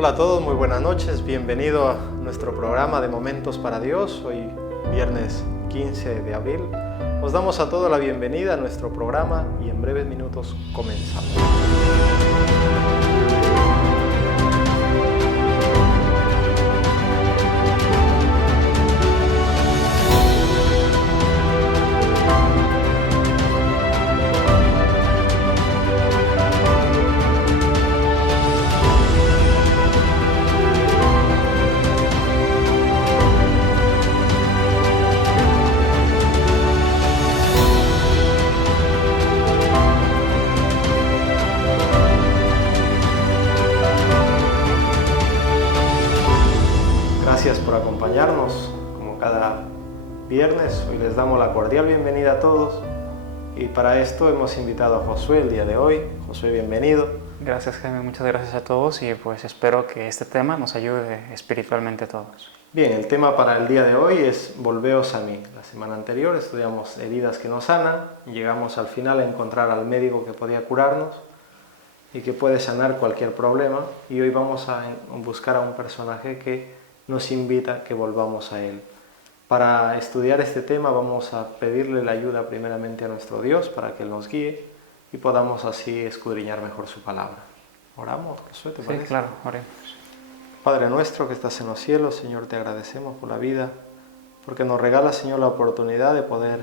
Hola a todos, muy buenas noches, bienvenido a nuestro programa de Momentos para Dios. Hoy viernes 15 de abril. Os damos a todos la bienvenida a nuestro programa y en breves minutos comenzamos. Gracias por acompañarnos como cada viernes. Hoy les damos la cordial bienvenida a todos y para esto hemos invitado a Josué el día de hoy. Josué, bienvenido. Gracias, Jaime, muchas gracias a todos y pues espero que este tema nos ayude espiritualmente a todos. Bien, el tema para el día de hoy es Volveos a mí. La semana anterior estudiamos heridas que nos sanan, llegamos al final a encontrar al médico que podía curarnos y que puede sanar cualquier problema, y hoy vamos a buscar a un personaje que nos invita a que volvamos a Él. Para estudiar este tema vamos a pedirle la ayuda primeramente a nuestro Dios para que Él nos guíe y podamos así escudriñar mejor su palabra. ¿Oramos, Josué, te parece? Sí, claro, oremos. Padre nuestro que estás en los cielos, Señor, te agradecemos por la vida, porque nos regalas, Señor, la oportunidad de poder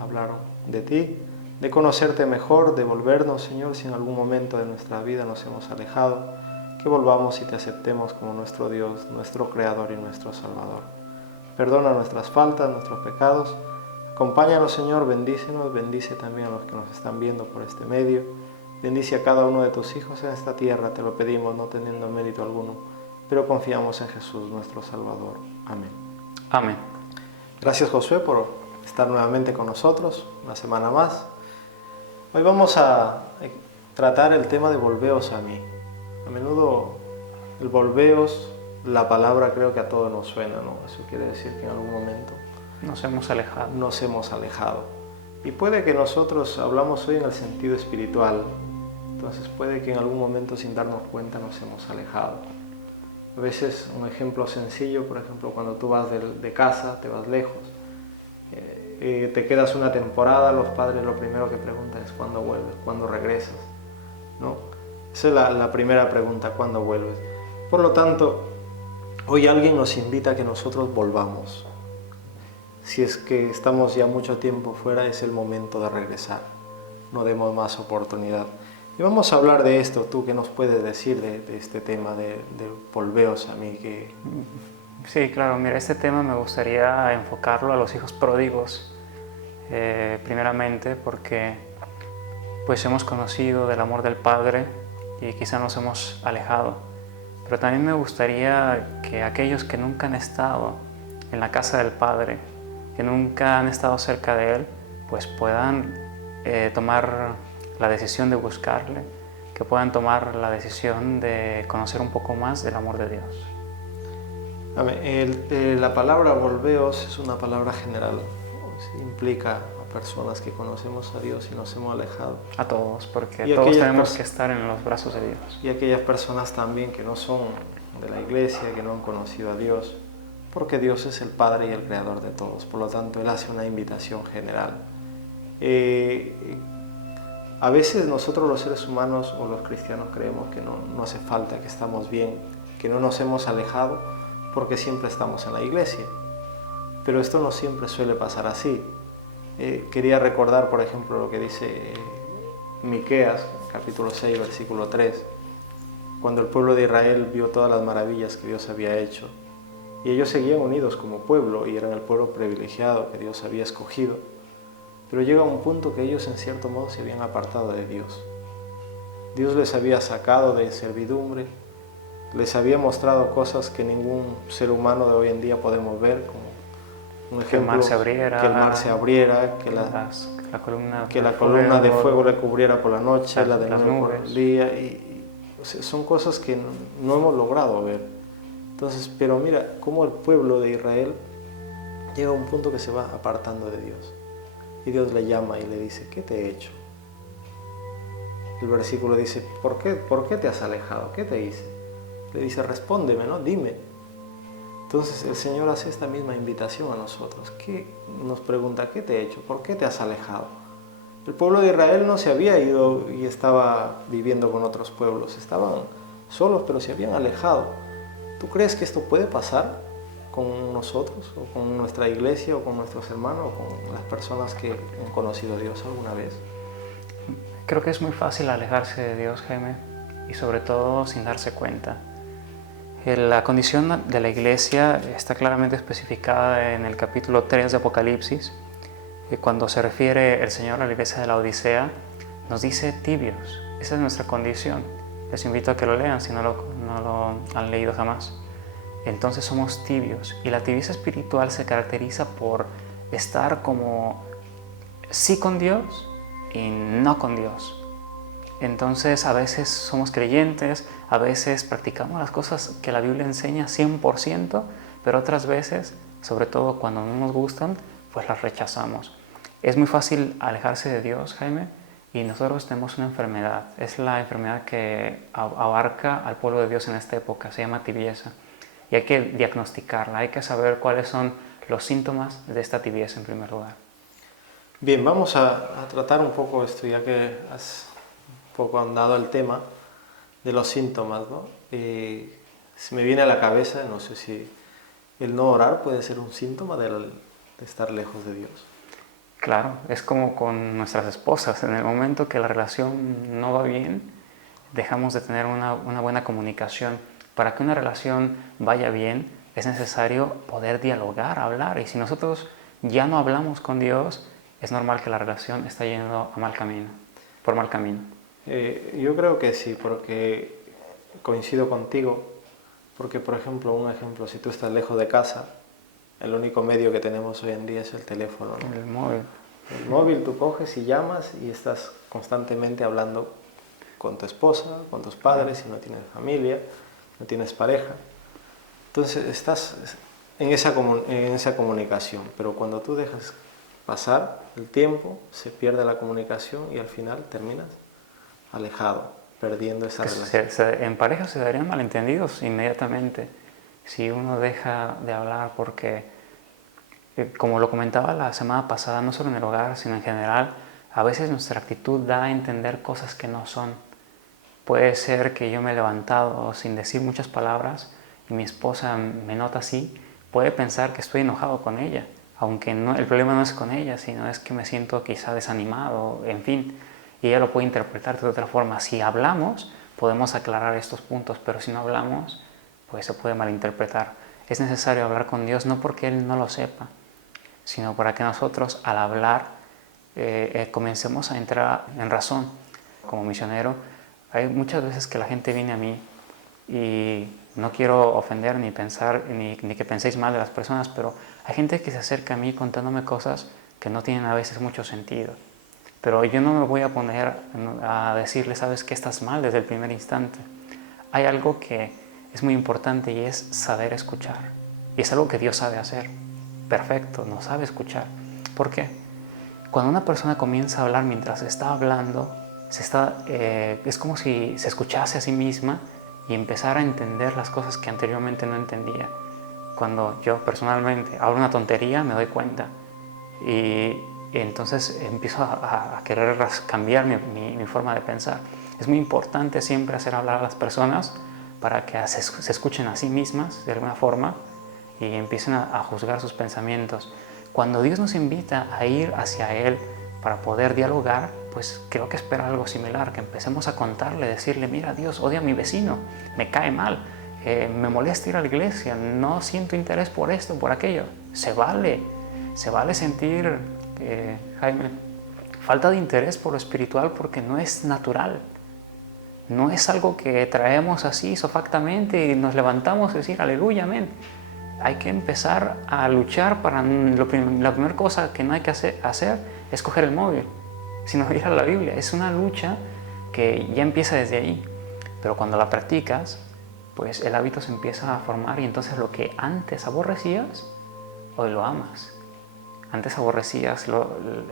hablar de ti, de conocerte mejor, de volvernos, Señor, si en algún momento de nuestra vida nos hemos alejado, que volvamos y te aceptemos como nuestro Dios, nuestro Creador y nuestro Salvador. Perdona nuestras faltas, nuestros pecados. Acompáñanos, Señor, bendícenos, bendice también a los que nos están viendo por este medio. Bendice a cada uno de tus hijos en esta tierra, te lo pedimos, no teniendo mérito alguno, pero confiamos en Jesús, nuestro Salvador. Amén. Amén. Gracias, Josué, por estar nuevamente con nosotros, una semana más. Hoy vamos a tratar el tema de volveos a mí. A menudo el volveos, la palabra creo que a todos nos suena, ¿no? Eso quiere decir que en algún momento nos hemos alejado. Y puede que nosotros hablamos hoy en el sentido espiritual, entonces puede que en algún momento sin darnos cuenta nos hemos alejado. A veces un ejemplo sencillo, por ejemplo, cuando tú vas de casa, te vas lejos, te quedas una temporada, los padres lo primero que preguntan es ¿cuándo vuelves? ¿Cuándo regresas? ¿No? Esa es la primera pregunta, ¿cuándo vuelves? Por lo tanto, hoy alguien nos invita a que nosotros volvamos. Si es que estamos ya mucho tiempo fuera, es el momento de regresar. No demos más oportunidad. Y vamos a hablar de esto. ¿Tú qué nos puedes decir de este tema de volveos a mí? Sí, claro. Mira, este tema me gustaría enfocarlo a los hijos pródigos, primeramente porque pues hemos conocido del amor del Padre y quizá nos hemos alejado. Pero también me gustaría que aquellos que nunca han estado en la casa del Padre, que nunca han estado cerca de Él, pues puedan tomar la decisión de buscarle, que puedan tomar la decisión de conocer un poco más del amor de Dios. La palabra volveos es una palabra general, implica a personas que conocemos a Dios y nos hemos alejado. A todos, porque todos tenemos que estar en los brazos de Dios. Y aquellas personas también que no son de la iglesia, que no han conocido a Dios, porque Dios es el Padre y el Creador de todos, por lo tanto Él hace una invitación general. A veces nosotros los seres humanos o los cristianos creemos que no hace falta, que estamos bien, que no nos hemos alejado porque siempre estamos en la iglesia, pero esto no siempre suele pasar así. Quería recordar, por ejemplo, lo que dice Miqueas, capítulo 6, versículo 3, cuando el pueblo de Israel vio todas las maravillas que Dios había hecho, y ellos seguían unidos como pueblo, y eran el pueblo privilegiado que Dios había escogido, pero llega un punto que ellos en cierto modo se habían apartado de Dios. Dios les había sacado de servidumbre, les había mostrado cosas que ningún ser humano de hoy en día podemos ver, como un ejemplo, que el mar se abriera, que la columna de fuego le cubriera por la noche, la de nube por el día, o sea, son cosas que no hemos logrado ver. Entonces, pero mira cómo el pueblo de Israel llega a un punto que se va apartando de Dios. Y Dios le llama y le dice, ¿qué te he hecho? El versículo dice, ¿por qué te has alejado? ¿Qué te hice? Le dice, respóndeme, ¿no? Dime. Entonces el Señor hace esta misma invitación a nosotros. Nos pregunta, ¿qué te he hecho? ¿Por qué te has alejado? El pueblo de Israel no se había ido y estaba viviendo con otros pueblos. Estaban solos, pero se habían alejado. ¿Tú crees que esto puede pasar con nosotros, o con nuestra iglesia, o con nuestros hermanos, o con las personas que han conocido a Dios alguna vez? Creo que es muy fácil alejarse de Dios, Jaime, y sobre todo sin darse cuenta. La condición de la iglesia está claramente especificada en el capítulo 3 de Apocalipsis. Cuando se refiere el Señor a la iglesia de la Odisea, nos dice tibios. Esa es nuestra condición. Les invito a que lo lean si no lo han leído jamás. Entonces somos tibios, y la tibieza espiritual se caracteriza por estar como sí con Dios y no con Dios. Entonces a veces somos creyentes, a veces practicamos las cosas que la Biblia enseña 100%, pero otras veces, sobre todo cuando no nos gustan, pues las rechazamos. Es muy fácil alejarse de Dios, Jaime, y nosotros tenemos una enfermedad. Es la enfermedad que abarca al pueblo de Dios en esta época, se llama tibieza. Y hay que diagnosticarla, hay que saber cuáles son los síntomas de esta tibieza en primer lugar. Bien, vamos a tratar un poco esto, ya que has un poco andado el tema de los síntomas, ¿no? Se me viene a la cabeza, no sé si el no orar puede ser un síntoma de estar lejos de Dios. Claro, es como con nuestras esposas. En el momento que la relación no va bien, dejamos de tener una buena comunicación. Para que una relación vaya bien, es necesario poder dialogar, hablar. Y si nosotros ya no hablamos con Dios, es normal que la relación esté yendo por mal camino. Yo creo que sí, porque coincido contigo. Porque, por ejemplo, si tú estás lejos de casa, el único medio que tenemos hoy en día es el teléfono, ¿no? El móvil. El móvil, tú coges y llamas y estás constantemente hablando con tu esposa, con tus padres, si no tienes familia, no tienes pareja. Entonces estás en esa comunicación, pero cuando tú dejas pasar el tiempo, se pierde la comunicación y al final terminas alejado, perdiendo esa relación. En pareja se darían malentendidos inmediatamente si uno deja de hablar, porque como lo comentaba la semana pasada, no solo en el hogar, sino en general, a veces nuestra actitud da a entender cosas que no son. Puede ser que yo me he levantado sin decir muchas palabras y mi esposa me nota así, puede pensar que estoy enojado con ella, aunque el problema no es con ella, sino es que me siento quizá desanimado, en fin, y ella lo puede interpretar de otra forma. Si hablamos, podemos aclarar estos puntos, pero si no hablamos, pues se puede malinterpretar. Es necesario hablar con Dios, no porque Él no lo sepa, sino para que nosotros al hablar comencemos a entrar en razón. Como misionero, hay muchas veces que la gente viene a mí y no quiero ofender ni pensar ni que penséis mal de las personas, pero hay gente que se acerca a mí contándome cosas que no tienen a veces mucho sentido. Pero yo no me voy a poner a decirle, sabes que estás mal desde el primer instante. Hay algo que es muy importante y es saber escuchar. Y es algo que Dios sabe hacer. Perfecto, no sabe escuchar. ¿Por qué? Cuando una persona comienza a hablar mientras está hablando, es como si se escuchase a sí misma y empezara a entender las cosas que anteriormente no entendía. Cuando yo personalmente hablo una tontería, me doy cuenta. Y entonces empiezo a querer cambiar mi forma de pensar. Es muy importante siempre hacer hablar a las personas para que se escuchen a sí mismas de alguna forma y empiecen a juzgar sus pensamientos. Cuando Dios nos invita a ir hacia Él para poder dialogar, pues creo que espera algo similar, que empecemos a contarle, decirle, mira, Dios, odio a mi vecino, me cae mal, me molesta ir a la iglesia, no siento interés por esto, por aquello. Se vale sentir, Jaime, falta de interés por lo espiritual, porque no es natural. No es algo que traemos así sofactamente y nos levantamos y decir aleluya, amén. Hay que empezar a luchar para la primera cosa que no hay que hacer es coger el móvil, sino ir a la Biblia. Es una lucha que ya empieza desde ahí, pero cuando la practicas, pues el hábito se empieza a formar y entonces lo que antes aborrecías, hoy lo amas. Antes aborrecías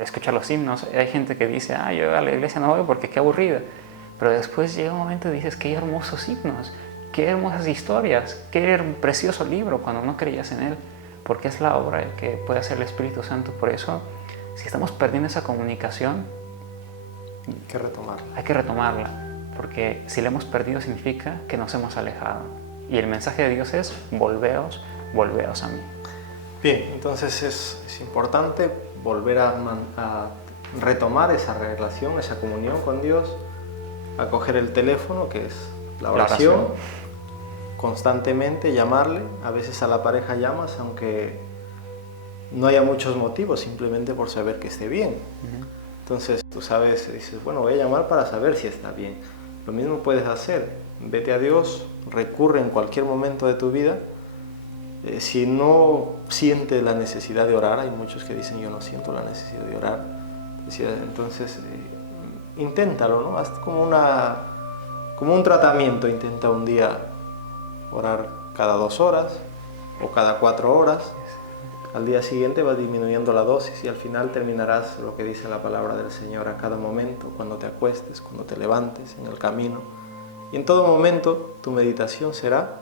escuchar los himnos. Hay gente que dice, yo a la iglesia no voy porque qué aburrida. Pero después llega un momento y dices, qué hermosos himnos, qué hermosas historias, qué precioso libro cuando no creías en él, porque es la obra que puede hacer el Espíritu Santo. Por eso, si estamos perdiendo esa comunicación, hay que retomarla, porque si la hemos perdido significa que nos hemos alejado. Y el mensaje de Dios es: volveos, volveos a mí. Bien, entonces es importante volver a retomar esa relación, esa comunión con Dios, a coger el teléfono, que es la oración, constantemente llamarle. A veces a la pareja llamas aunque no haya muchos motivos, simplemente por saber que esté bien. Entonces tú sabes, dices, bueno, voy a llamar para saber si está bien. Lo mismo puedes hacer, vete a Dios, recurre en cualquier momento de tu vida. Si no sientes la necesidad de orar, hay muchos que dicen, yo no siento la necesidad de orar, entonces inténtalo, ¿no? Haz como un tratamiento. Intenta un día orar cada 2 horas o cada 4 horas. Al día siguiente vas disminuyendo la dosis y al final terminarás lo que dice la palabra del Señor: a cada momento, cuando te acuestes, cuando te levantes, en el camino. Y en todo momento tu meditación será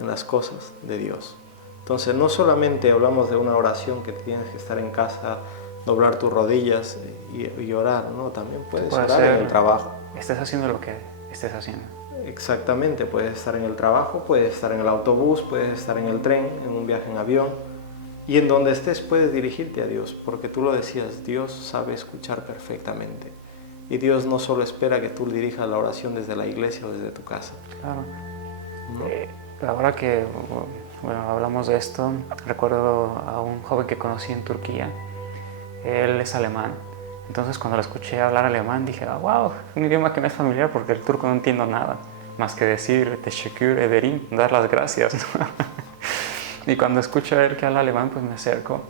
en las cosas de Dios. Entonces no solamente hablamos de una oración que tienes que estar en casa, doblar tus rodillas y orar, ¿no? También puedes orar en el trabajo. Estés haciendo lo que estés haciendo. Exactamente, puedes estar en el trabajo, puedes estar en el autobús, puedes estar en el tren, en un viaje en avión. Y en donde estés puedes dirigirte a Dios, porque tú lo decías, Dios sabe escuchar perfectamente. Y Dios no solo espera que tú dirijas la oración desde la iglesia o desde tu casa. Claro. ¿No? Ahora que hablamos de esto, recuerdo a un joven que conocí en Turquía. Él es alemán. Entonces cuando lo escuché hablar alemán dije, wow, un idioma que me es familiar, porque el turco no entiendo nada, más que decir teşekkür ederim, dar las gracias. Y cuando escucho a él que habla alemán, pues me acerco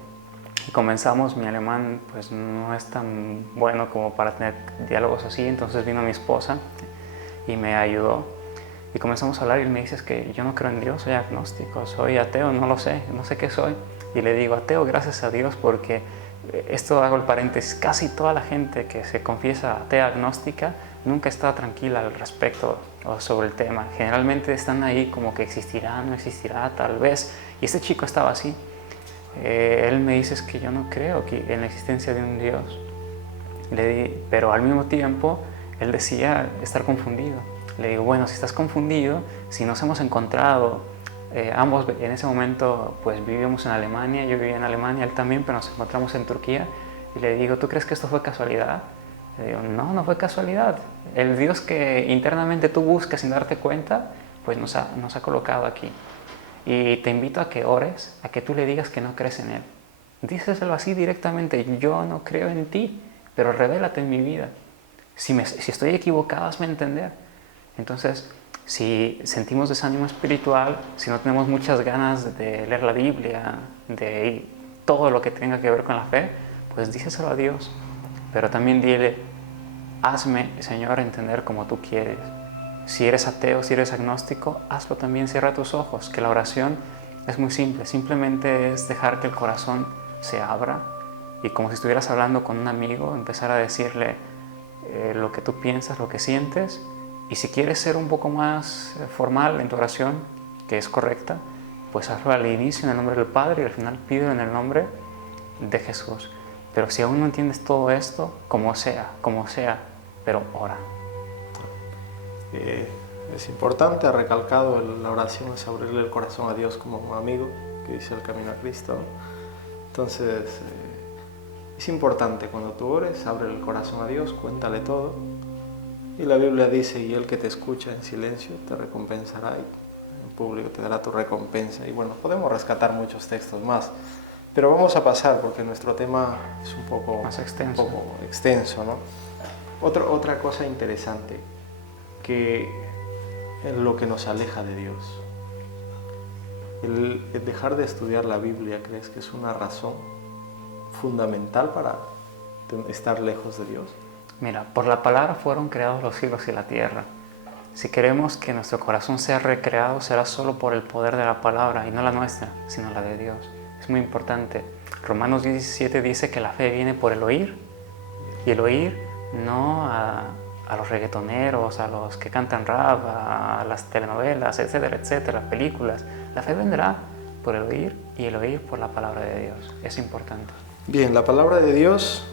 y comenzamos. Mi alemán pues no es tan bueno como para tener diálogos así, entonces vino mi esposa y me ayudó. Y comenzamos a hablar y él me dice: es que yo no creo en Dios, soy agnóstico, soy ateo, no sé qué soy. Y le digo: ateo, gracias a Dios, porque esto, hago el paréntesis, casi toda la gente que se confiesa atea, agnóstica, nunca está tranquila al respecto o sobre el tema. Generalmente están ahí como que existirá, no existirá, tal vez. Y este chico estaba así. Él me dice: es que yo no creo en la existencia de un Dios. Pero al mismo tiempo él decía estar confundido. Le digo: bueno, si estás confundido, si nos hemos encontrado, ambos en ese momento pues vivíamos en Alemania, yo vivía en Alemania, él también, pero nos encontramos en Turquía. Y le digo: ¿tú crees que esto fue casualidad? Le digo: no fue casualidad. El Dios que internamente tú buscas sin darte cuenta, pues nos ha colocado aquí. Y te invito a que ores, a que tú le digas que no crees en Él. Díselo así directamente: yo no creo en ti, pero revélate en mi vida. Si estoy equivocado, hazme entender. Entonces, si sentimos desánimo espiritual, si no tenemos muchas ganas de leer la Biblia, de todo lo que tenga que ver con la fe, pues díselo a Dios. Pero también dile: hazme, Señor, entender como tú quieres. Si eres ateo, si eres agnóstico, hazlo también, cierra tus ojos, que la oración es muy simple, simplemente es dejar que el corazón se abra y, como si estuvieras hablando con un amigo, empezar a decirle lo que tú piensas, lo que sientes. Y si quieres ser un poco más formal en tu oración, que es correcta, pues hazlo al inicio en el nombre del Padre y al final pídelo en el nombre de Jesús. Pero si aún no entiendes todo esto, como sea, pero ora. Es importante, ha recalcado, la oración es abrirle el corazón a Dios como un amigo, que dice el Camino a Cristo. Entonces, es importante cuando tú ores, abre el corazón a Dios, cuéntale todo. Y la Biblia dice: y el que te escucha en silencio te recompensará, y en público te dará tu recompensa. Y bueno, podemos rescatar muchos textos más, pero vamos a pasar porque nuestro tema es un poco más extenso, ¿no? Otra cosa interesante, que es lo que nos aleja de Dios. El dejar de estudiar la Biblia, ¿crees que es una razón fundamental para estar lejos de Dios? Mira, por la palabra fueron creados los cielos y la tierra. Si queremos que nuestro corazón sea recreado, será solo por el poder de la palabra, y no la nuestra, sino la de Dios. Es muy importante. Romanos 17 dice que la fe viene por el oír, y el oír no a a los reggaetoneros, a los que cantan rap, a las telenovelas, etcétera, etcétera, películas. La fe vendrá por el oír y el oír por la palabra de Dios. Es importante. Bien, la palabra de Dios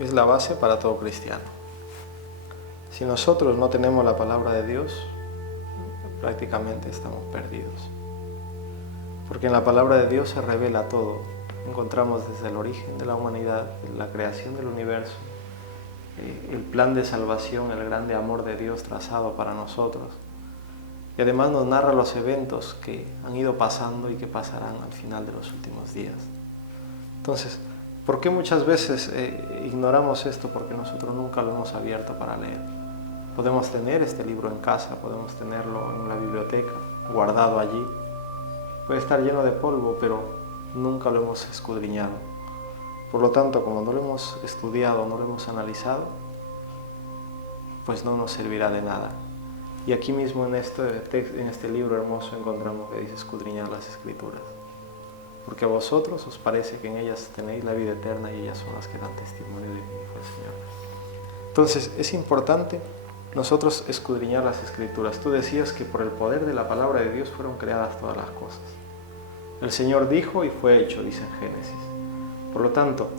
es la base para todo cristiano. Si nosotros no tenemos la palabra de Dios, prácticamente estamos perdidos. Porque en la palabra de Dios se revela todo. Encontramos desde el origen de la humanidad, la creación del universo, el plan de salvación, el grande amor de Dios trazado para nosotros. Y además nos narra los eventos que han ido pasando y que pasarán al final de los últimos días. Entonces, ¿por qué muchas veces ignoramos esto? Porque nosotros nunca lo hemos abierto para leer. Podemos tener este libro en casa, podemos tenerlo en la biblioteca, guardado allí. Puede estar lleno de polvo, pero nunca lo hemos escudriñado. Por lo tanto, como no lo hemos estudiado, no lo hemos analizado, pues no nos servirá de nada. Y aquí mismo en este libro hermoso encontramos que dice escudriñar las Escrituras. Porque a vosotros os parece que en ellas tenéis la vida eterna y ellas son las que dan testimonio de mí, dijo el Señor. Entonces es importante nosotros escudriñar las Escrituras. Tú decías que por el poder de la palabra de Dios fueron creadas todas las cosas. El Señor dijo y fue hecho, dice en Génesis. Por lo tanto,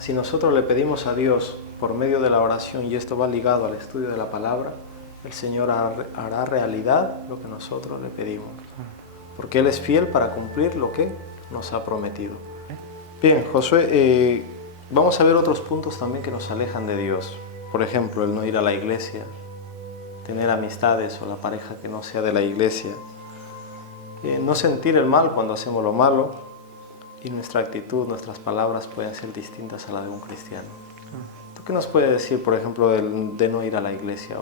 si nosotros le pedimos a Dios por medio de la oración, y esto va ligado al estudio de la palabra, el Señor hará realidad lo que nosotros le pedimos. Porque Él es fiel para cumplir lo que nos ha prometido. Bien, Josué, vamos a ver otros puntos también que nos alejan de Dios. Por ejemplo, el no ir a la iglesia, tener amistades o la pareja que no sea de la iglesia, no sentir el mal cuando hacemos lo malo, y nuestra actitud, nuestras palabras pueden ser distintas a la de un cristiano. ¿Tú qué nos puedes decir, por ejemplo, de no ir a la iglesia?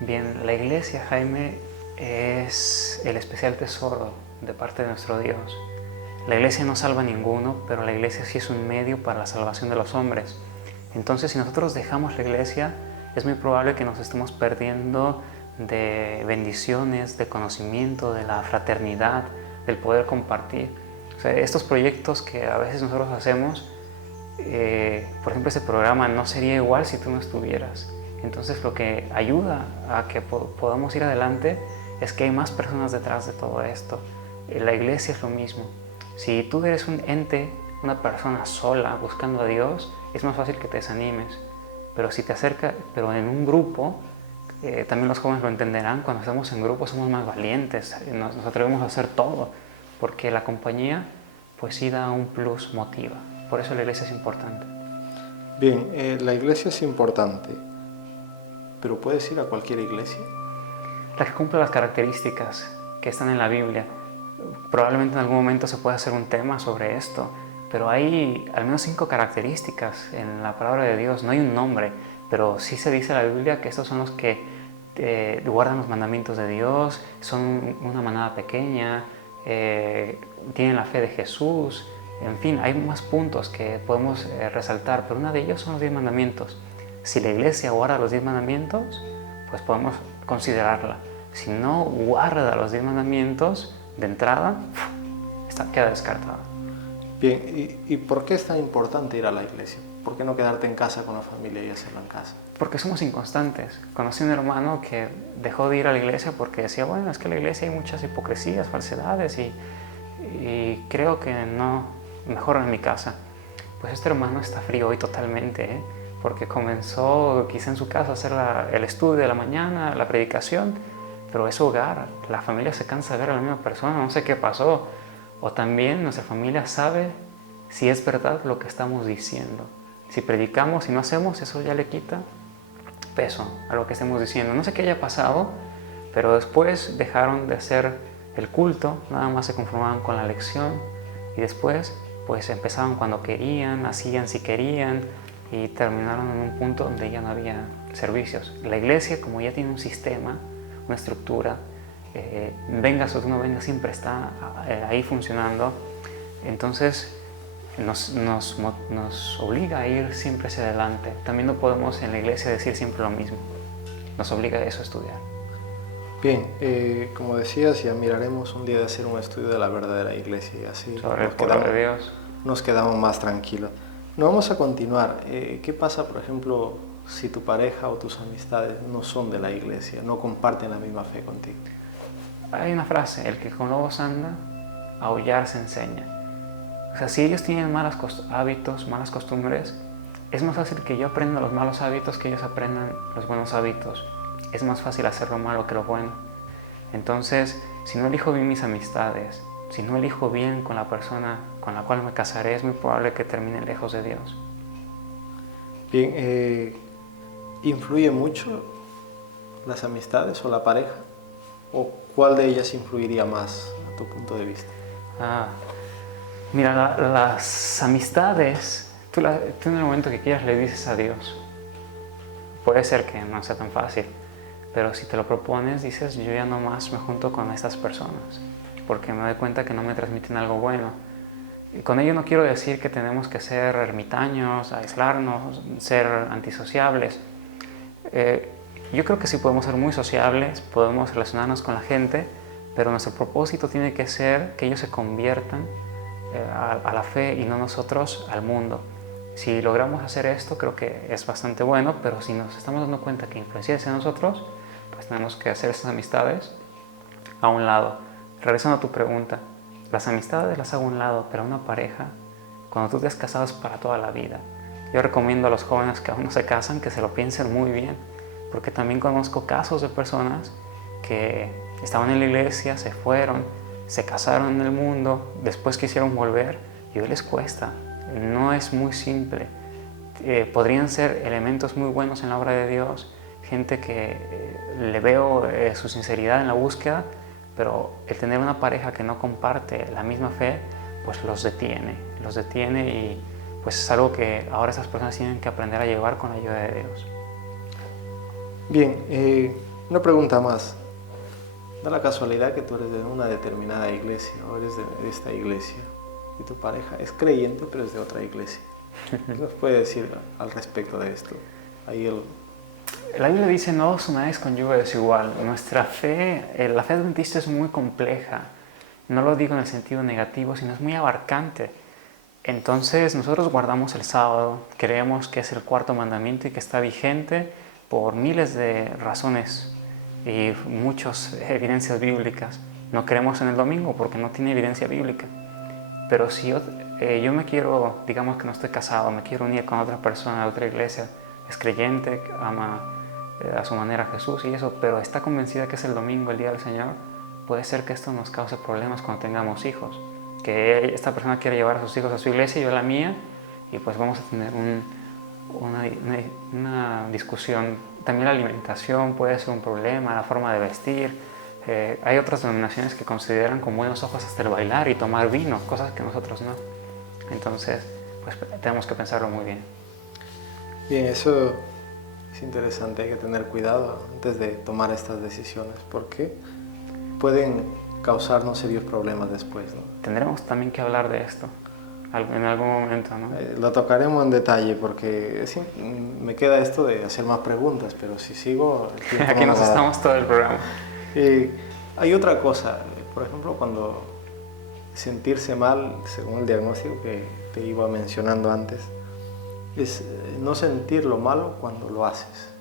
Bien, la iglesia, Jaime, es el especial tesoro de parte de nuestro Dios. La iglesia no salva a ninguno, pero la iglesia sí es un medio para la salvación de los hombres. Entonces, si nosotros dejamos la iglesia, es muy probable que nos estemos perdiendo de bendiciones, de conocimiento, de la fraternidad, del poder compartir. O sea, estos proyectos que a veces nosotros hacemos, por ejemplo, este programa no sería igual si tú no estuvieras. Entonces, lo que ayuda a que podamos ir adelante es que hay más personas detrás de todo esto. La iglesia es lo mismo. Si tú eres un ente, una persona sola buscando a Dios, es más fácil que te desanimes. Pero si te acercas, pero en un grupo, también los jóvenes lo entenderán, cuando estamos en grupo somos más valientes, nos atrevemos a hacer todo, porque la compañía pues sí da un plus, motiva. Por eso la iglesia es importante. Bien, la iglesia es importante, pero ¿puedes ir a cualquier iglesia? La que cumple las características que están en la Biblia. Probablemente en algún momento se pueda hacer un tema sobre esto, pero hay al menos 5 características en la palabra de Dios. No hay un nombre, pero sí se dice en la Biblia que estos son los que guardan los mandamientos de Dios, son una manada pequeña, tienen la fe de Jesús. En fin, hay más puntos que podemos resaltar, pero uno de ellos son los 10 mandamientos. Si la iglesia guarda los 10 mandamientos, pues podemos considerarla. Si no guarda los 10 mandamientos, de entrada, queda descartada. Bien, ¿y por qué es tan importante ir a la iglesia? ¿Por qué no quedarte en casa con la familia y hacerlo en casa? Porque somos inconstantes. Conocí un hermano que dejó de ir a la iglesia porque decía, bueno, es que en la iglesia hay muchas hipocresías, falsedades y creo que no, mejor en mi casa. Pues este hermano está frío hoy totalmente, porque comenzó quizá en su casa a hacer el estudio de la mañana, la predicación, pero es hogar, la familia se cansa de ver a la misma persona, no sé qué pasó. O también nuestra familia sabe si es verdad lo que estamos diciendo. Si predicamos y no hacemos, eso ya le quita peso a lo que estemos diciendo. No sé qué haya pasado, pero después dejaron de hacer el culto, nada más se conformaban con la lección y después pues empezaban cuando querían, hacían si querían y terminaron en un punto donde ya no había servicios. La iglesia, como ya tiene un sistema, una estructura, vengas o tú no vengas, siempre está ahí funcionando. Entonces nos obliga a ir siempre hacia adelante. También no podemos en la iglesia decir siempre lo mismo. Nos obliga a eso a estudiar. Bien, como decías, ya miraremos un día de hacer un estudio de la verdadera iglesia y así sobre el poder de Dios. Nos quedamos más tranquilos. No vamos a continuar. ¿Qué pasa, por ejemplo, si tu pareja o tus amistades no son de la iglesia, no comparten la misma fe contigo? Hay una frase, el que con lobos anda, a aullar se enseña. O sea, si ellos tienen malos hábitos, malas costumbres, es más fácil que yo aprenda los malos hábitos que ellos aprendan los buenos hábitos. Es más fácil hacer lo malo que lo bueno. Entonces, si no elijo bien mis amistades, si no elijo bien con la persona con la cual me casaré, es muy probable que termine lejos de Dios. Bien, ¿influye mucho las amistades o la pareja? ¿O cuál de ellas influiría más a tu punto de vista? Mira, las amistades, tú en el momento que quieras le dices a Dios. Puede ser que no sea tan fácil, pero si te lo propones, dices, yo ya no más me junto con estas personas, porque me doy cuenta que no me transmiten algo bueno. Y con ello no quiero decir que tenemos que ser ermitaños, aislarnos, ser antisociables. Yo creo que sí podemos ser muy sociables, podemos relacionarnos con la gente, pero nuestro propósito tiene que ser que ellos se conviertan a la fe y no nosotros al mundo. Si logramos hacer esto, creo que es bastante bueno, pero si nos estamos dando cuenta que influencia hacia nosotros, pues tenemos que hacer esas amistades a un lado. Regresando a tu pregunta, las amistades las hago a un lado, pero una pareja, cuando tú te has casado es para toda la vida. Yo recomiendo a los jóvenes que aún no se casan que se lo piensen muy bien, porque también conozco casos de personas que estaban en la iglesia, se fueron, se casaron en el mundo, después quisieron volver y hoy les cuesta. No es muy simple. Podrían ser elementos muy buenos en la obra de Dios, gente que le veo su sinceridad en la búsqueda, pero el tener una pareja que no comparte la misma fe, pues los detiene y pues es algo que ahora esas personas tienen que aprender a llevar con la ayuda de Dios. Bien, una pregunta más. Da la casualidad que tú eres de una determinada iglesia o eres de esta iglesia y tu pareja es creyente pero es de otra iglesia. ¿Qué nos puede decir al respecto de esto? La Biblia dice no os unáis con yugo desigual. Nuestra fe, la fe adventista es muy compleja. No lo digo en el sentido negativo, sino es muy abarcante. Entonces nosotros guardamos el sábado, creemos que es el cuarto mandamiento y que está vigente por miles de razones y muchas evidencias bíblicas. No creemos en el domingo porque no tiene evidencia bíblica. Pero si yo me quiero, digamos que no estoy casado, me quiero unir con otra persona de otra iglesia, es creyente, ama a su manera a Jesús y eso, pero está convencida que es el domingo, el día del Señor, puede ser que esto nos cause problemas cuando tengamos hijos. Que esta persona quiere llevar a sus hijos a su iglesia y yo a la mía, y pues vamos a tener una discusión. También la alimentación puede ser un problema, la forma de vestir. Hay otras denominaciones que consideran con buenos ojos hasta el bailar y tomar vino, cosas que nosotros no. Entonces, pues tenemos que pensarlo muy bien. Bien, eso es interesante, hay que tener cuidado antes de tomar estas decisiones porque pueden causarnos serios problemas después, ¿no? Tendremos también que hablar de esto en algún momento, ¿no? Lo tocaremos en detalle porque sí, me queda esto de hacer más preguntas, pero si sigo... Aquí nos estamos todo el programa. Hay otra cosa, por ejemplo, cuando sentirse mal, según el diagnóstico que te iba mencionando antes, es no sentir lo malo cuando lo haces.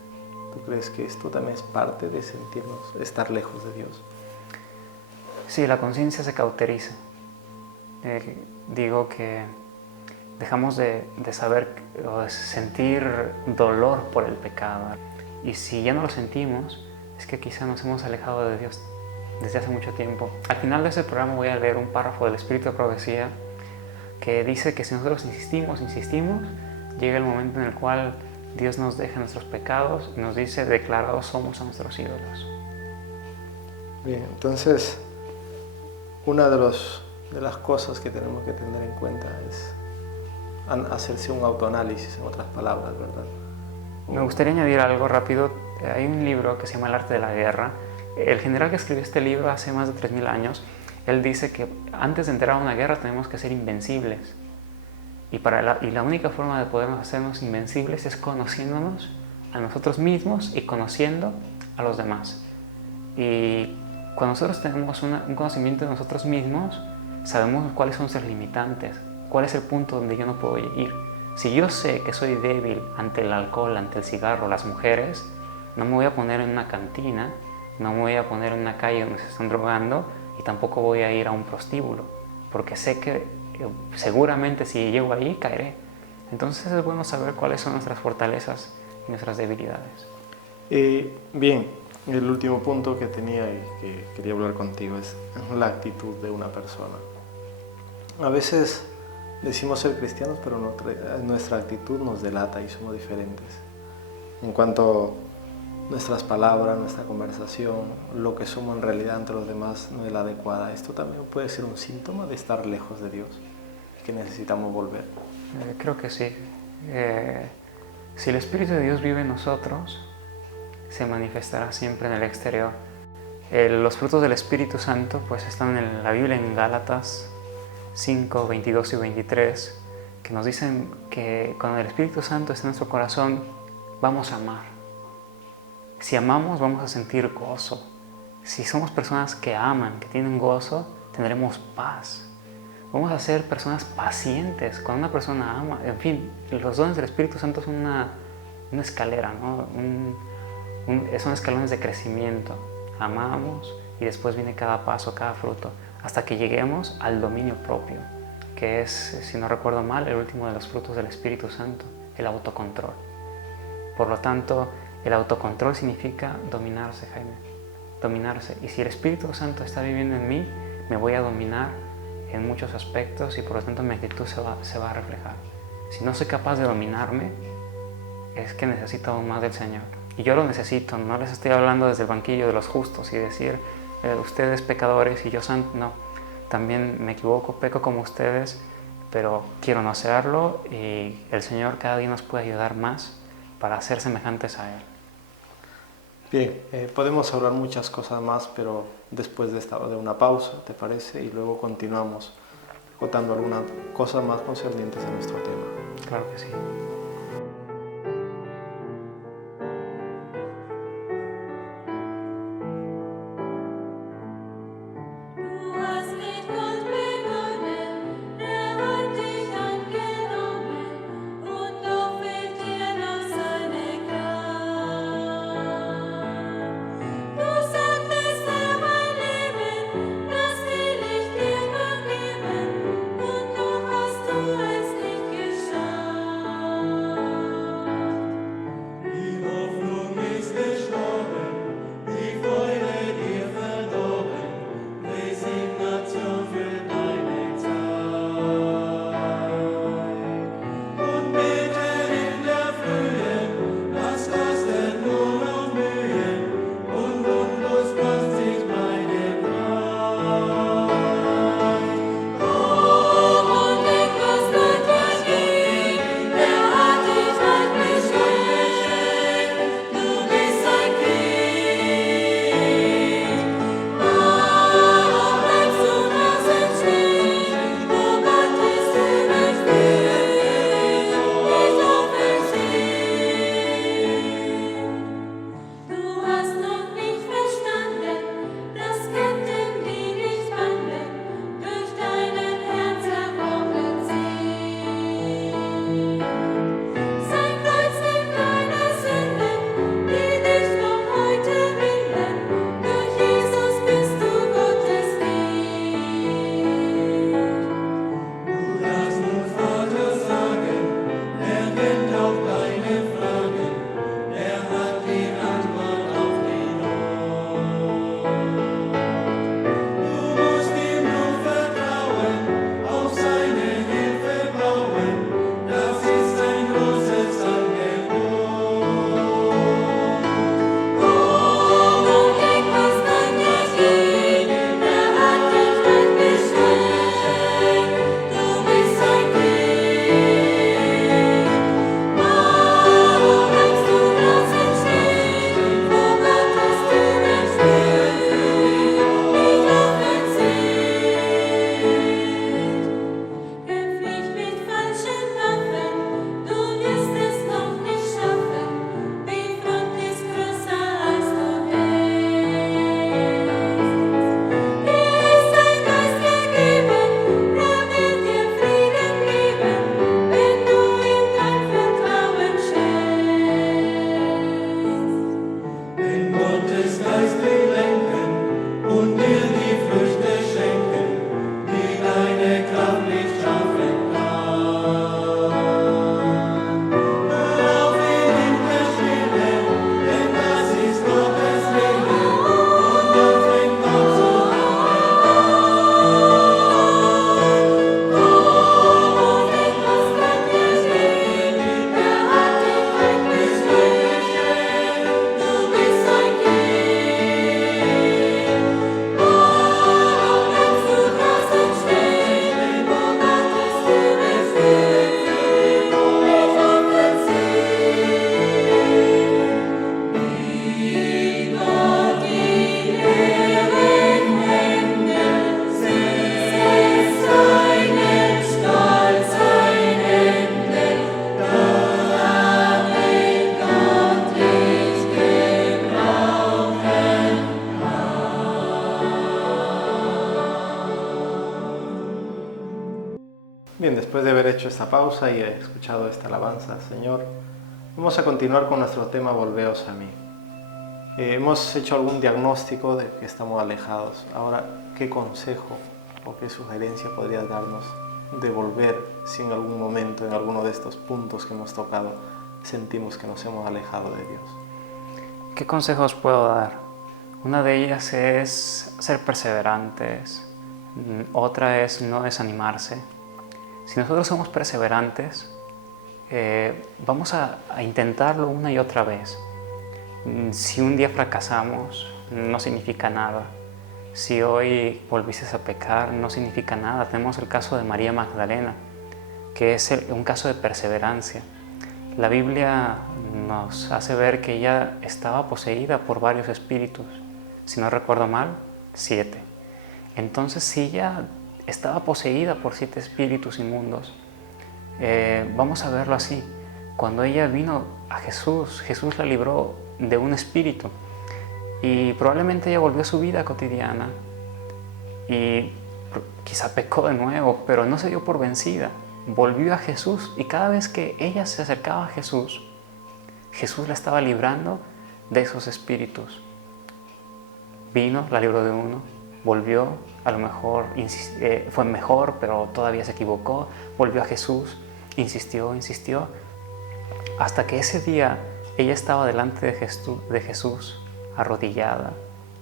¿Tú crees que esto también es parte de estar lejos de Dios? Sí, la conciencia se cauteriza. Digo que dejamos de saber o de sentir dolor por el pecado. Y si ya no lo sentimos, es que quizá nos hemos alejado de Dios desde hace mucho tiempo. Al final de este programa voy a leer un párrafo del Espíritu de Profecía que dice que si nosotros insistimos, llega el momento en el cual Dios nos deja nuestros pecados y nos dice, declarados somos a nuestros ídolos. Bien, entonces, una de las cosas que tenemos que tener en cuenta es hacerse un autoanálisis, en otras palabras, ¿verdad? Me gustaría añadir algo rápido. Hay un libro que se llama El arte de la guerra. El general que escribió este libro hace más de 3000 años, él dice que antes de entrar a una guerra tenemos que ser invencibles. Y la única forma de podernos hacernos invencibles es conociéndonos a nosotros mismos y conociendo a los demás. Y cuando nosotros tenemos un conocimiento de nosotros mismos, sabemos cuáles son nuestros limitantes, cuál es el punto donde yo no puedo ir. Si yo sé que soy débil ante el alcohol, ante el cigarro, las mujeres, no me voy a poner en una cantina, no me voy a poner en una calle donde se están drogando y tampoco voy a ir a un prostíbulo, porque sé que seguramente si llego ahí caeré. Entonces es bueno saber cuáles son nuestras fortalezas y nuestras debilidades. Bien, el último punto que tenía y que quería hablar contigo es la actitud de una persona. A veces decimos ser cristianos, pero nuestra actitud nos delata y somos diferentes. En cuanto a nuestras palabras, nuestra conversación, lo que somos en realidad ante los demás no es la adecuada. Esto también puede ser un síntoma de estar lejos de Dios y que necesitamos volver. Creo que sí. Si el Espíritu de Dios vive en nosotros, se manifestará siempre en el exterior. Los frutos del Espíritu Santo pues están en la Biblia, en Gálatas 5, 22 y 23, que nos dicen que cuando el Espíritu Santo está en nuestro corazón, vamos a amar. Si amamos, vamos a sentir gozo. Si somos personas que aman, que tienen gozo, tendremos paz. Vamos a ser personas pacientes. Cuando una persona ama, en fin, los dones del Espíritu Santo son una escalera, ¿no? Son escalones de crecimiento. Amamos y después viene cada paso, cada fruto, hasta que lleguemos al dominio propio, que es, si no recuerdo mal, el último de los frutos del Espíritu Santo, el autocontrol. Por lo tanto, el autocontrol significa dominarse, Jaime, dominarse. Y si el Espíritu Santo está viviendo en mí, me voy a dominar en muchos aspectos y por lo tanto mi actitud se va a reflejar. Si no soy capaz de dominarme, es que necesito aún más del Señor. Y yo lo necesito, no les estoy hablando desde el banquillo de los justos y decir, ustedes pecadores y yo santo, no. También me equivoco, peco como ustedes, pero quiero no hacerlo y el Señor cada día nos puede ayudar más para ser semejantes a Él. Bien, podemos hablar muchas cosas más, pero después de una pausa, ¿te parece? Y luego continuamos contando alguna cosa más concernientes a nuestro tema. Claro que sí. Bien, después de haber hecho esta pausa y escuchado esta alabanza al Señor, vamos a continuar con nuestro tema Volveos a mí. Hemos hecho algún diagnóstico de que estamos alejados. Ahora, ¿qué consejo o qué sugerencia podrías darnos de volver si en algún momento, en alguno de estos puntos que hemos tocado, sentimos que nos hemos alejado de Dios? ¿Qué consejos puedo dar? Una de ellas es ser perseverantes, otra es no desanimarse. Si nosotros somos perseverantes, vamos a intentarlo una y otra vez. Si un día fracasamos, no significa nada. Si hoy volviste a pecar, no significa nada. Tenemos el caso de María Magdalena, que es un caso de perseverancia. La Biblia nos hace ver que ella estaba poseída por varios espíritus. Si no recuerdo mal, 7. Entonces, si ella estaba poseída por 7 espíritus inmundos, vamos a verlo así. Cuando ella vino a Jesús, Jesús la libró de un espíritu y probablemente ella volvió a su vida cotidiana y quizá pecó de nuevo, pero no se dio por vencida. Volvió a Jesús y cada vez que ella se acercaba a Jesús, Jesús la estaba librando de esos espíritus. Vino, la libró de uno, volvió, a lo mejor fue mejor, pero todavía se equivocó, volvió a Jesús, insistió, hasta que ese día ella estaba delante de Jesús, arrodillada,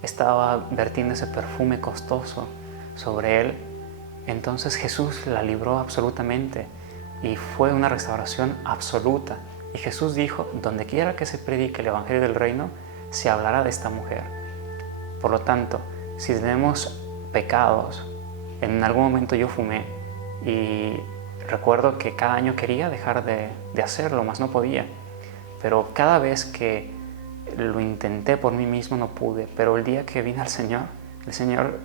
estaba vertiendo ese perfume costoso sobre él. Entonces Jesús la libró absolutamente y fue una restauración absoluta. Y Jesús dijo, donde quiera que se predique el Evangelio del Reino, se hablará de esta mujer. Por lo tanto, si tenemos pecados, en algún momento yo fumé y recuerdo que cada año quería dejar de hacerlo, mas no podía. Pero cada vez que lo intenté por mí mismo no pude. Pero el día que vine al Señor, el Señor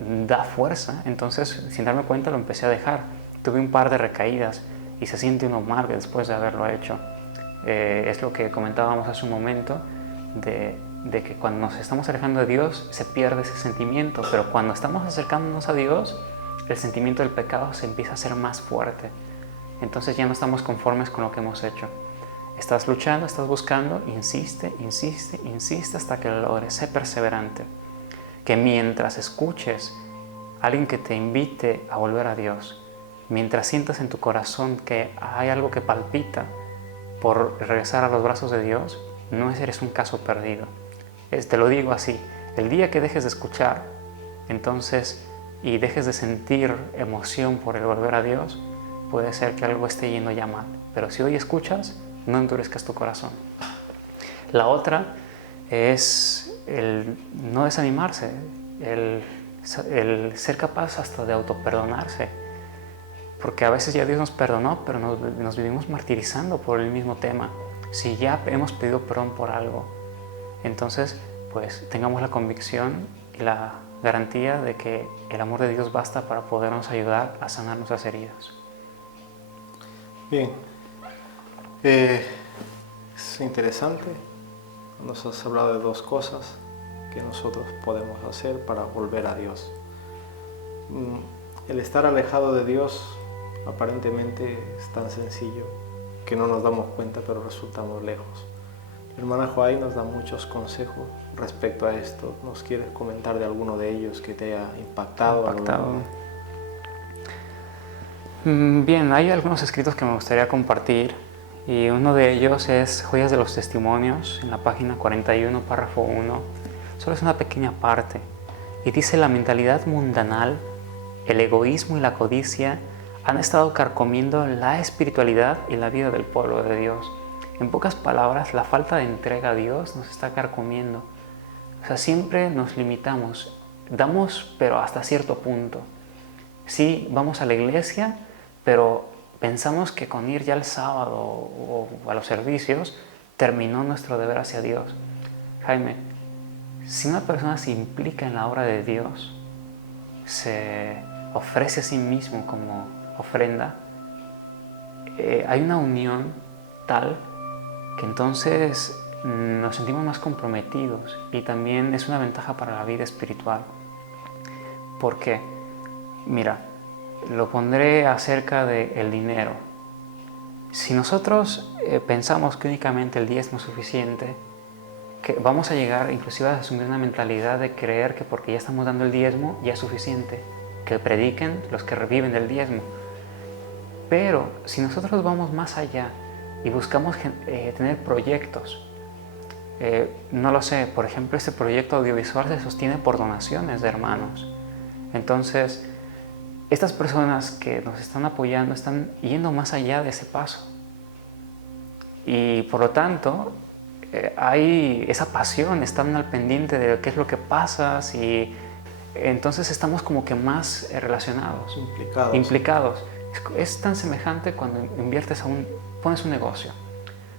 da fuerza. Entonces, sin darme cuenta, lo empecé a dejar. Tuve un par de recaídas y se siente uno mal después de haberlo hecho. Es lo que comentábamos hace un momento de que cuando nos estamos alejando de Dios se pierde ese sentimiento, pero cuando estamos acercándonos a Dios, el sentimiento del pecado se empieza a hacer más fuerte. Entonces ya no estamos conformes con lo que hemos hecho. Estás luchando, estás buscando, insiste hasta que lo logres. Sé perseverante. Que mientras escuches a alguien que te invite a volver a Dios, mientras sientas en tu corazón que hay algo que palpita por regresar a los brazos de Dios, no eres un caso perdido. Te lo digo así, el día que dejes de escuchar, entonces, y dejes de sentir emoción por el volver a Dios, puede ser que algo esté yendo ya mal. Pero si hoy escuchas, no endurezcas tu corazón. La otra es el no desanimarse, el ser capaz hasta de autoperdonarse. Porque a veces ya Dios nos perdonó, pero nos vivimos martirizando por el mismo tema. Si ya hemos pedido perdón por algo, entonces pues tengamos la convicción y la garantía de que el amor de Dios basta para podernos ayudar a sanar nuestras heridas. Bien, es interesante. Nos has hablado de 2 cosas que nosotros podemos hacer para volver a Dios. El estar alejado de Dios aparentemente es tan sencillo que no nos damos cuenta, pero resultamos lejos. La hermana Joay nos da muchos consejos respecto a esto. ¿Nos quieres comentar de alguno de ellos que te haya impactado? Bien, hay algunos escritos que me gustaría compartir y uno de ellos es Joyas de los Testimonios, en la página 41, párrafo 1. Solo es una pequeña parte y dice: la mentalidad mundanal, el egoísmo y la codicia han estado carcomiendo la espiritualidad y la vida del pueblo de Dios. En pocas palabras, la falta de entrega a Dios nos está carcomiendo. O sea, siempre nos limitamos, damos pero hasta cierto punto. Sí, vamos a la iglesia, pero pensamos que con ir ya el sábado o a los servicios terminó nuestro deber hacia Dios. Jaime, si una persona se implica en la obra de Dios, se ofrece a sí mismo como ofrenda, hay una unión tal que entonces nos sentimos más comprometidos y también es una ventaja para la vida espiritual. Porque, mira, lo pondré acerca del dinero. Si nosotros pensamos que únicamente el diezmo es suficiente, que vamos a llegar inclusive a asumir una mentalidad de creer que porque ya estamos dando el diezmo ya es suficiente, que prediquen los que reviven del diezmo. Pero si nosotros vamos más allá y buscamos tener proyectos, no lo sé, por ejemplo, este proyecto audiovisual se sostiene por donaciones de hermanos. Entonces, estas personas que nos están apoyando están yendo más allá de ese paso. Y por lo tanto, hay esa pasión, están al pendiente de qué es lo que pasa, y entonces estamos como que más relacionados, implicados. Es tan semejante cuando inviertes pones un negocio.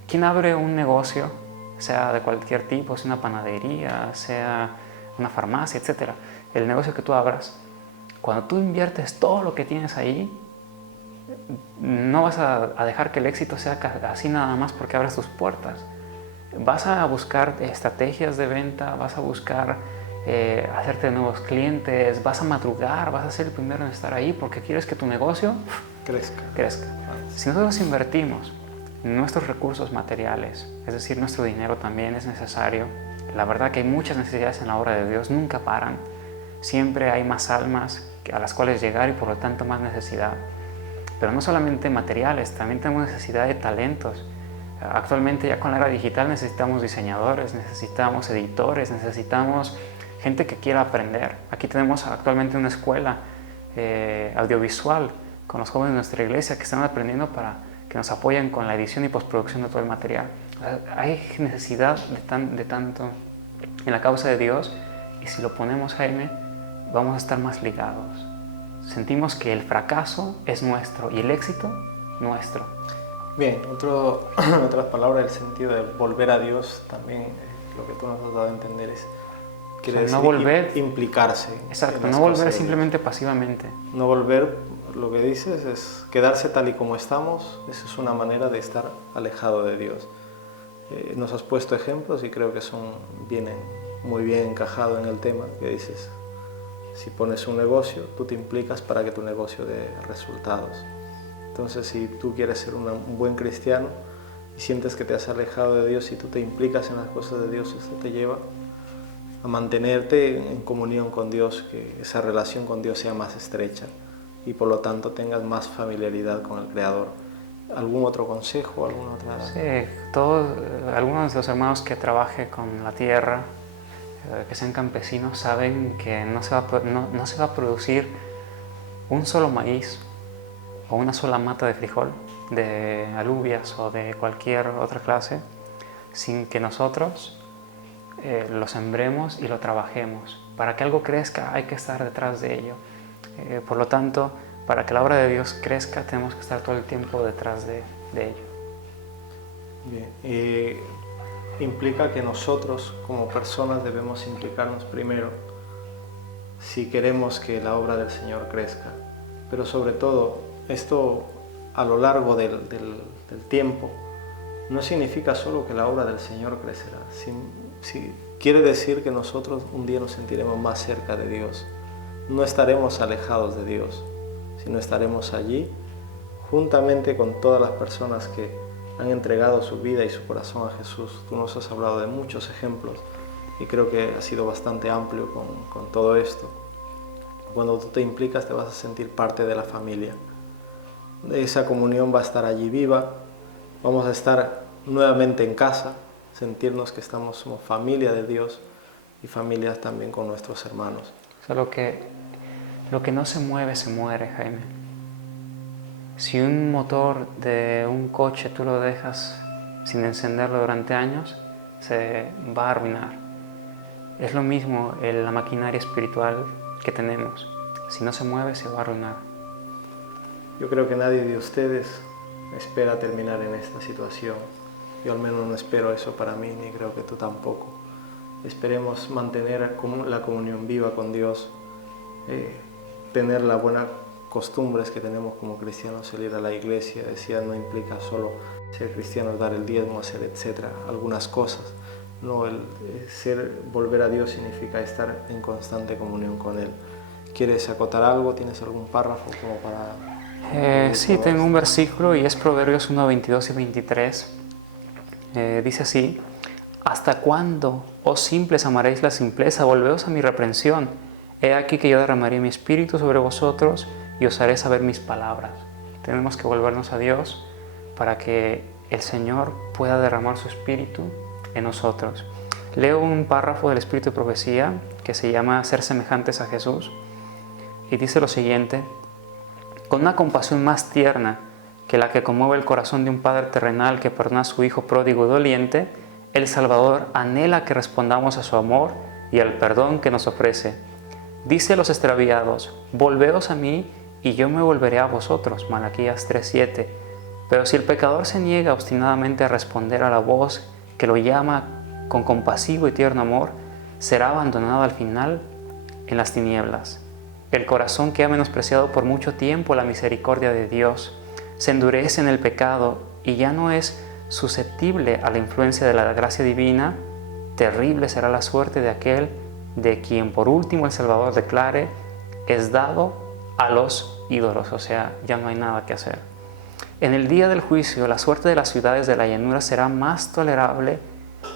¿Quién abre un negocio, sea de cualquier tipo, sea una panadería, sea una farmacia, etcétera? El negocio que tú abras, cuando tú inviertes todo lo que tienes ahí, no vas a dejar que el éxito sea así nada más porque abras tus puertas. Vas a buscar estrategias de venta, vas a buscar hacerte nuevos clientes, vas a madrugar, vas a ser el primero en estar ahí porque quieres que tu negocio crezca. Si nosotros invertimos nuestros recursos materiales, es decir, nuestro dinero también es necesario. La verdad que hay muchas necesidades en la obra de Dios, nunca paran. Siempre hay más almas a las cuales llegar y por lo tanto más necesidad. Pero no solamente materiales, también tenemos necesidad de talentos. Actualmente ya con la era digital necesitamos diseñadores, necesitamos editores, necesitamos gente que quiera aprender. Aquí tenemos actualmente una escuela audiovisual con los jóvenes de nuestra iglesia que están aprendiendo para que nos apoyen con la edición y postproducción de todo el material. Hay necesidad de tanto en la causa de Dios, y si lo ponemos, Jaime, vamos a estar más ligados. Sentimos que el fracaso es nuestro y el éxito nuestro. Bien, otras palabras, el sentido de volver a Dios también, lo que tú nos has dado a entender es, quiere decir, no volver, implicarse. Exacto, no volver simplemente pasivamente. No volver, lo que dices es quedarse tal y como estamos. Eso es una manera de estar alejado de Dios. Nos has puesto ejemplos y creo que vienen muy bien encajados en el tema que dices. Si pones un negocio, tú te implicas para que tu negocio dé resultados. Entonces, si tú quieres ser un buen cristiano y sientes que te has alejado de Dios y tú te implicas en las cosas de Dios, esto te lleva a mantenerte en comunión con Dios, que esa relación con Dios sea más estrecha y por lo tanto tengas más familiaridad con el Creador. ¿Algún otro consejo? ¿Alguna otra? Sí, algunos de los hermanos que trabajen con la tierra, que sean campesinos, saben que no se va a producir un solo maíz o una sola mata de frijol, de alubias o de cualquier otra clase, sin que nosotros lo sembremos y lo trabajemos. Para que algo crezca hay que estar detrás de ello. Por lo tanto, para que la obra de Dios crezca tenemos que estar todo el tiempo detrás de ello. Bien, implica que nosotros como personas debemos implicarnos primero si queremos que la obra del Señor crezca. Pero sobre todo, esto a lo largo del tiempo no significa solo que la obra del Señor crecerá. Quiere decir que nosotros un día nos sentiremos más cerca de Dios. No estaremos alejados de Dios, sino estaremos allí juntamente con todas las personas que han entregado su vida y su corazón a Jesús. Tú nos has hablado de muchos ejemplos y creo que ha sido bastante amplio con todo esto. Cuando tú te implicas te vas a sentir parte de la familia. Esa comunión va a estar allí viva, vamos a estar nuevamente en casa, sentirnos que somos familia de Dios y familias también con nuestros hermanos. O sea, lo que no se mueve, se muere, Jaime. Si un motor de un coche tú lo dejas sin encenderlo durante años, se va a arruinar. Es lo mismo la maquinaria espiritual que tenemos. Si no se mueve, se va a arruinar. Yo creo que nadie de ustedes espera terminar en esta situación. Yo al menos no espero eso para mí, ni creo que tú tampoco. Esperemos mantener la comunión viva con Dios, tener las buenas costumbres que tenemos como cristianos, salir a la iglesia. Decía, no implica solo ser cristiano, dar el diezmo, hacer etcétera, algunas cosas. No, volver a Dios significa estar en constante comunión con Él. ¿Quieres acotar algo? ¿Tienes algún párrafo como para...? Sí, tengo un versículo y es Proverbios 1, 22 y 23. Dice así: ¿Hasta cuándo, oh simples, amaréis la simpleza? Volveos a mi reprensión. He aquí que yo derramaré mi espíritu sobre vosotros y os haré saber mis palabras. Tenemos que volvernos a Dios para que el Señor pueda derramar su espíritu en nosotros. Leo un párrafo del Espíritu de Profecía que se llama Ser semejantes a Jesús y dice lo siguiente: con una compasión más tierna que la que conmueve el corazón de un padre terrenal que perdona a su hijo pródigo y doliente, el Salvador anhela que respondamos a su amor y al perdón que nos ofrece. Dice a los extraviados: volveos a mí y yo me volveré a vosotros. Malaquías 3:7. Pero si el pecador se niega obstinadamente a responder a la voz que lo llama con compasivo y tierno amor, será abandonado al final en las tinieblas. El corazón que ha menospreciado por mucho tiempo la misericordia de Dios se endurece en el pecado y ya no es susceptible a la influencia de la gracia divina. Terrible será la suerte de aquel de quien por último el Salvador declare: es dado a los ídolos. O sea, ya no hay nada que hacer. En el día del juicio, la suerte de las ciudades de la llanura será más tolerable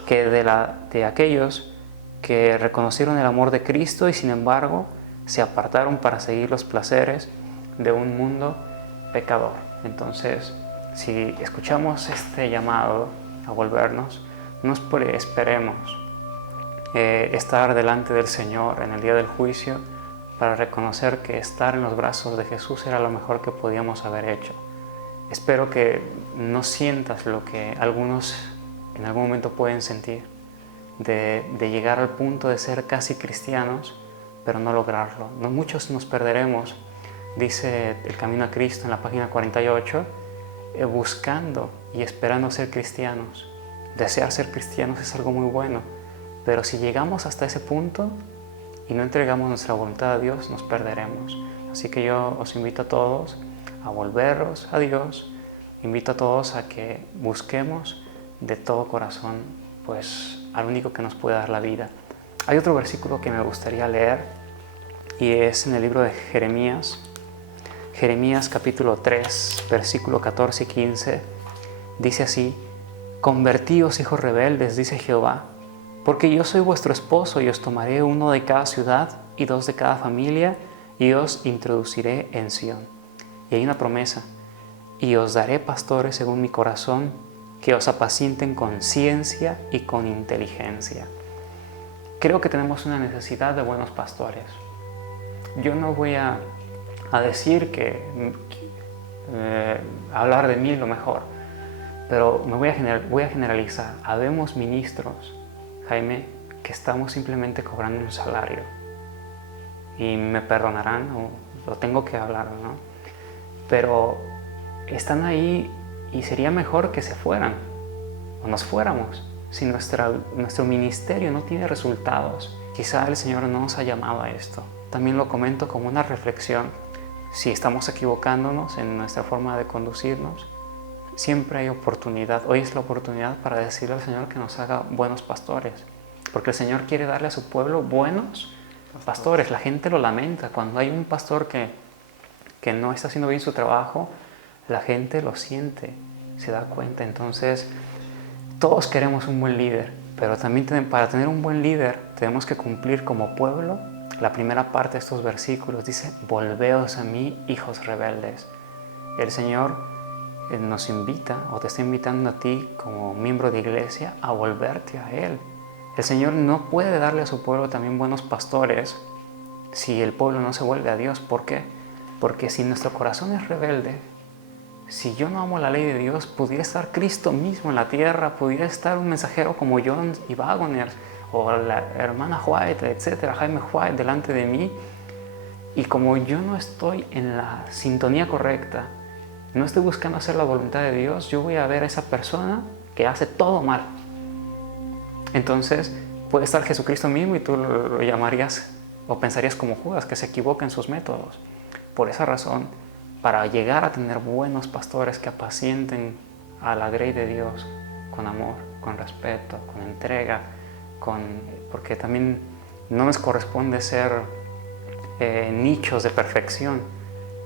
que de aquellos que reconocieron el amor de Cristo y sin embargo se apartaron para seguir los placeres de un mundo pecador. Entonces, si escuchamos este llamado a volvernos, no esperemos estar delante del Señor en el día del juicio para reconocer que estar en los brazos de Jesús era lo mejor que podíamos haber hecho. Espero que no sientas lo que algunos en algún momento pueden sentir, de llegar al punto de ser casi cristianos, pero no lograrlo. Muchos nos perderemos, dice El Camino a Cristo en la página 48, buscando y esperando ser cristianos. Desear ser cristianos es algo muy bueno, pero si llegamos hasta ese punto y no entregamos nuestra voluntad a Dios, nos perderemos. Así que yo os invito a todos a volveros a Dios, invito a todos a que busquemos de todo corazón pues al único que nos puede dar la vida. Hay otro versículo que me gustaría leer y es en el libro de Jeremías. Jeremías capítulo 3, versículo 14 y 15. Dice así: convertíos, hijos rebeldes, dice Jehová, porque yo soy vuestro esposo y os tomaré uno de cada ciudad y dos de cada familia y os introduciré en Sión. Y hay una promesa: y os daré pastores según mi corazón, que os apacienten con ciencia y con inteligencia. Creo que tenemos una necesidad de buenos pastores. Yo no voy a decir que hablar de mí lo mejor, pero voy a generalizar. Habemos ministros, Jaime, que estamos simplemente cobrando un salario. Y me perdonarán, o lo tengo que hablar, ¿no? Pero están ahí y sería mejor que se fueran o nos fuéramos si nuestro ministerio no tiene resultados. Quizá el Señor no nos ha llamado a esto. También lo comento como una reflexión. Si estamos equivocándonos en nuestra forma de conducirnos, siempre hay oportunidad. Hoy es la oportunidad para decirle al Señor que nos haga buenos pastores, porque el Señor quiere darle a su pueblo buenos pastores. La gente lo lamenta. Cuando hay un pastor que no está haciendo bien su trabajo, la gente lo siente, se da cuenta. Entonces, todos queremos un buen líder, pero también para tener un buen líder tenemos que cumplir como pueblo. La primera parte de estos versículos dice: volveos a mí, hijos rebeldes. El Señor nos invita, o te está invitando a ti como miembro de iglesia, a volverte a Él. El Señor no puede darle a su pueblo también buenos pastores si el pueblo no se vuelve a Dios. ¿Por qué? Porque si nuestro corazón es rebelde, si yo no amo la ley de Dios, pudiera estar Cristo mismo en la tierra, pudiera estar un mensajero como John y Wagner, o la hermana White, etcétera, Jaime White delante de mí, y como yo no estoy en la sintonía correcta, no estoy buscando hacer la voluntad de Dios, yo voy a ver a esa persona que hace todo mal. Entonces puede estar Jesucristo mismo y tú lo llamarías o pensarías como Judas, que se equivoca en sus métodos. Por esa razón, para llegar a tener buenos pastores que apacienten a la grey de Dios con amor, con respeto, con entrega, porque también no nos corresponde ser nichos de perfección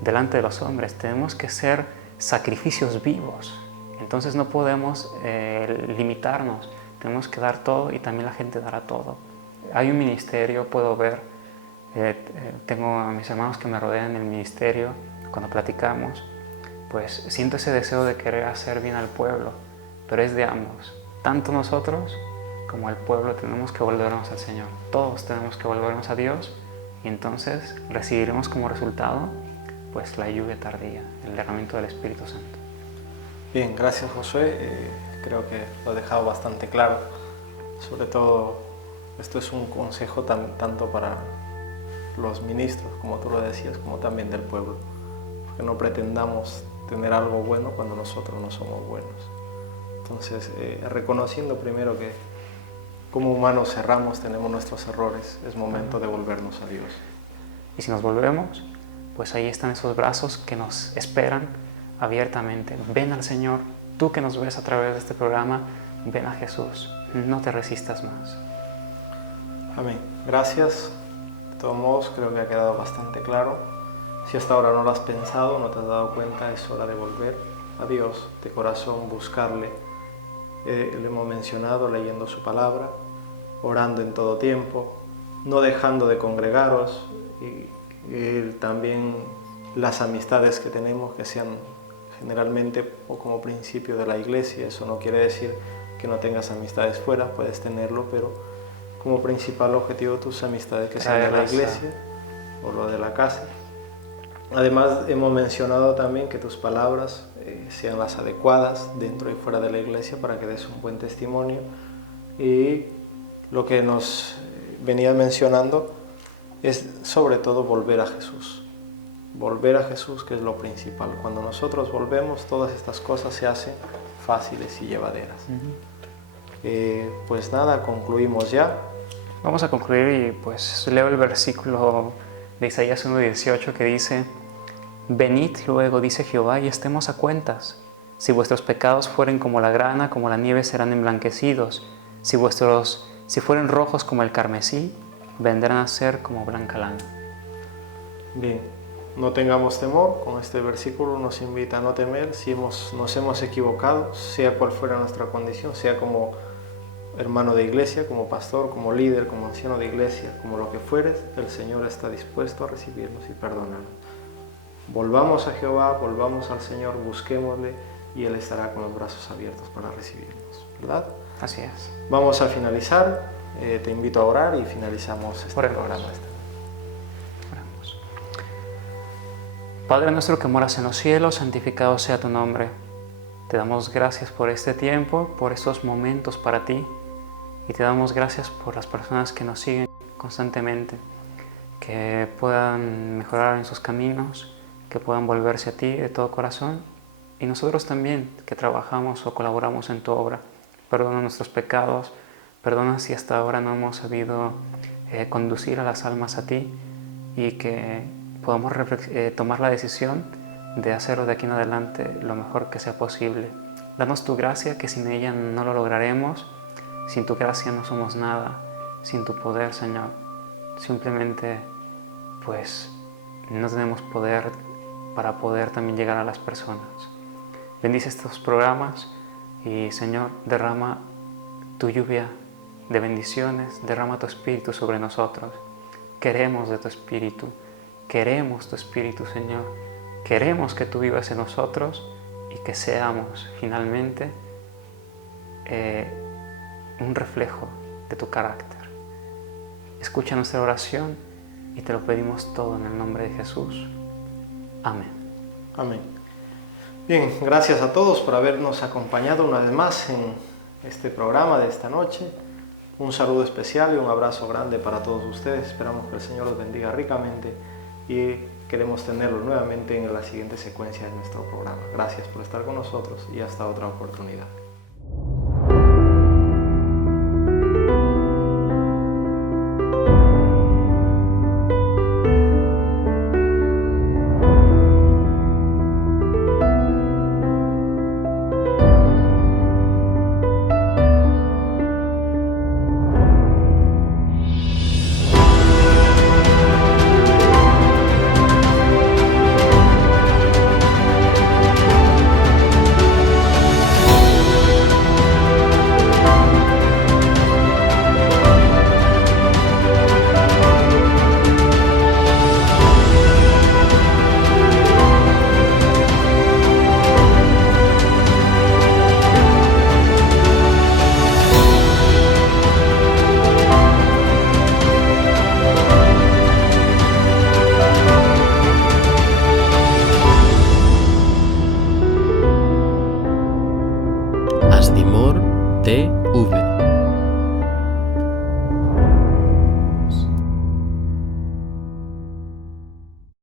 delante de los hombres. Tenemos que ser sacrificios vivos. Entonces no podemos limitarnos. Tenemos que dar todo y también la gente dará todo. Hay un ministerio, puedo ver, tengo a mis hermanos que me rodean en el ministerio. Cuando platicamos, pues siento ese deseo de querer hacer bien al pueblo, pero es de ambos. Tanto nosotros como el pueblo tenemos que volvernos al Señor. Todos tenemos que volvernos a Dios y entonces recibiremos como resultado pues la lluvia tardía, el derramamiento del Espíritu Santo. Bien, gracias Josué. Creo que lo he dejado bastante claro. Sobre todo, esto es un consejo tanto para los ministros, como tú lo decías, como también del pueblo. Porque no pretendamos tener algo bueno cuando nosotros no somos buenos. Entonces, reconociendo primero que como humanos erramos, tenemos nuestros errores, es momento de volvernos a Dios. Y si nos volvemos, pues ahí están esos brazos que nos esperan abiertamente. Ven al Señor, tú que nos ves a través de este programa, ven a Jesús, no te resistas más. Amén. Gracias. De todos modos, creo que ha quedado bastante claro. Si hasta ahora no lo has pensado, no te has dado cuenta, es hora de volver a Dios de corazón, buscarle. Lo hemos mencionado, leyendo su palabra, orando en todo tiempo, no dejando de congregaros y también las amistades que tenemos que sean generalmente o como principio de la iglesia. Eso no quiere decir que no tengas amistades fuera, puedes tenerlo, pero como principal objetivo tus amistades que sean de la iglesia o lo de la casa. Además hemos mencionado también que tus palabras sean las adecuadas dentro y fuera de la iglesia para que des un buen testimonio. Y lo que nos venía mencionando es sobre todo volver a Jesús. Volver a Jesús, que es lo principal. Cuando nosotros volvemos, todas estas cosas se hacen fáciles y llevaderas. Pues nada, concluimos ya. Vamos a concluir y pues leo el versículo de Isaías 1:18 que dice: Venid luego, dice Jehová, y estemos a cuentas. Si vuestros pecados fueren como la grana, como la nieve serán emblanquecidos. Si fueren rojos como el carmesí, vendrán a ser como blanca lana. Bien, no tengamos temor. Con este versículo nos invita a no temer si nos hemos equivocado, sea cual fuera nuestra condición, sea como hermano de iglesia, como pastor, como líder, como anciano de iglesia, como lo que fueres, el Señor está dispuesto a recibirnos y perdonarnos. Volvamos a Jehová, volvamos al Señor, busquémosle y Él estará con los brazos abiertos para recibirnos, ¿verdad? Así es. Vamos a finalizar, te invito a orar y finalizamos este programa. Oramos. Padre nuestro que moras en los cielos, santificado sea tu nombre. Te damos gracias por este tiempo, por estos momentos para ti, y te damos gracias por las personas que nos siguen constantemente, que puedan mejorar en sus caminos, que puedan volverse a ti de todo corazón, y nosotros también que trabajamos o colaboramos en tu obra. Perdona nuestros pecados, perdona si hasta ahora no hemos sabido conducir a las almas a ti, y que podamos tomar la decisión de hacerlo de aquí en adelante lo mejor que sea posible. Danos tu gracia, que sin ella no lo lograremos. Sin tu gracia no somos nada, sin tu poder, Señor. Simplemente, pues, no tenemos poder para poder también llegar a las personas. Bendice estos programas y, Señor, derrama tu lluvia de bendiciones, derrama tu Espíritu sobre nosotros. Queremos de tu Espíritu, queremos tu Espíritu, Señor. Queremos que tú vivas en nosotros y que seamos finalmente un reflejo de tu carácter. Escucha nuestra oración y te lo pedimos todo en el nombre de Jesús. Amén. Amén. Bien, gracias a todos por habernos acompañado una vez más en este programa de esta noche. Un saludo especial y un abrazo grande para todos ustedes. Esperamos que el Señor los bendiga ricamente y queremos tenerlos nuevamente en la siguiente secuencia de nuestro programa. Gracias por estar con nosotros y hasta otra oportunidad. de